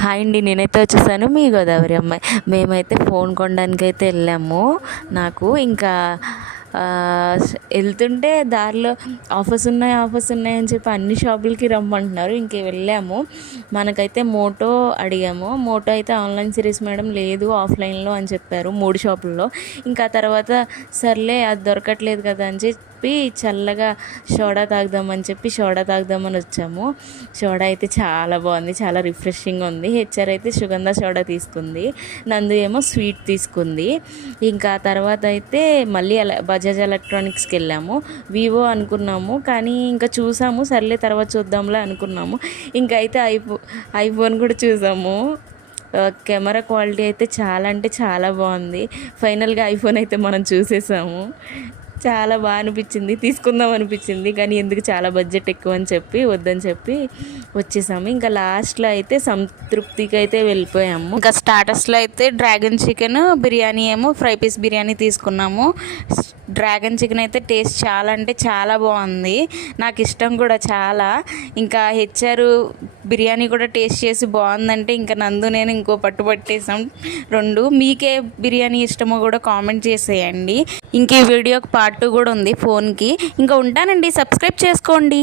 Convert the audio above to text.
Hi అండి నేనైతే వచ్చేసాను మీ గోదావరి అమ్మాయి. మేమైతే ఫోన్ కొనడానికి అయితే వెళ్ళాము. నాకు ఇంకా వెళ్తుంటే దారిలో ఆఫర్స్ ఉన్నాయి ఆఫర్స్ ఉన్నాయి అని చెప్పి అన్ని షాపులకి రమ్మంటున్నారు. ఇంక వెళ్ళాము. మనకైతే మోటో అడిగాము. మోటో అయితే ఆన్లైన్ సిరీస్ మేడం లేదు ఆఫ్లైన్లో అని చెప్పారు మూడు షాపుల్లో. ఇంకా తర్వాత సర్లే అది దొరకట్లేదు కదా అని చెప్పి చెప్పి చల్లగా సోడా తాగుదామని చెప్పి సోడా తాగుదామని వచ్చాము. సోడా అయితే చాలా బాగుంది చాలా రిఫ్రెషింగ్ ఉంది. హెచ్ఆర్ అయితే సుగంధ సోడా తీసుకుంది నందు ఏమో స్వీట్ తీసుకుంది. ఇంకా తర్వాత అయితే మళ్ళీ అలా బజాజ్ ఎలక్ట్రానిక్స్కి వెళ్ళాము. వివో అనుకున్నాము కానీ ఇంకా చూసాము సర్లే తర్వాత చూద్దాంలే అనుకున్నాము. ఇంకా అయితే ఐఫో ఐఫోన్ కూడా చూసాము. కెమెరా క్వాలిటీ అయితే చాలా అంటే చాలా బాగుంది. ఫైనల్గా ఐఫోన్ అయితే మనం చూసేసాము. చాలా బాగా అనిపించింది. తీసుకుందాం అనిపించింది. కానీ ఎందుకు చాలా బడ్జెట్ ఎక్కువ అని చెప్పి వద్దని చెప్పి వచ్చేసాము. ఇంకా లాస్ట్లో అయితే సంతృప్తికి అయితే వెళ్ళిపోయాము. ఇంకా స్టార్టర్స్లో అయితే డ్రాగన్ చికెన్ బిర్యానీ ఏమో ఫ్రై పీస్ బిర్యానీ తీసుకున్నాము. డ్రాగన్ చికెన్ అయితే టేస్ట్ చాలా అంటే చాలా బాగుంది. నాకు ఇష్టం కూడా చాలా. ఇంకా హెచ్ఆర్ బిర్యానీ కూడా టేస్ట్ చేసి బాగుందంటే ఇంకా నందు నేను ఇంకో పట్టు పట్టేసాం. రెండు మీకే బిర్యానీ ఇష్టమో కూడా కామెంట్ చేసేయండి. ఇంక ఈ వీడియోకి పార్ట్ టూ కూడా ఉంది ఫోన్కి. ఇంకా ఉంటానండి సబ్స్క్రైబ్ చేసుకోండి.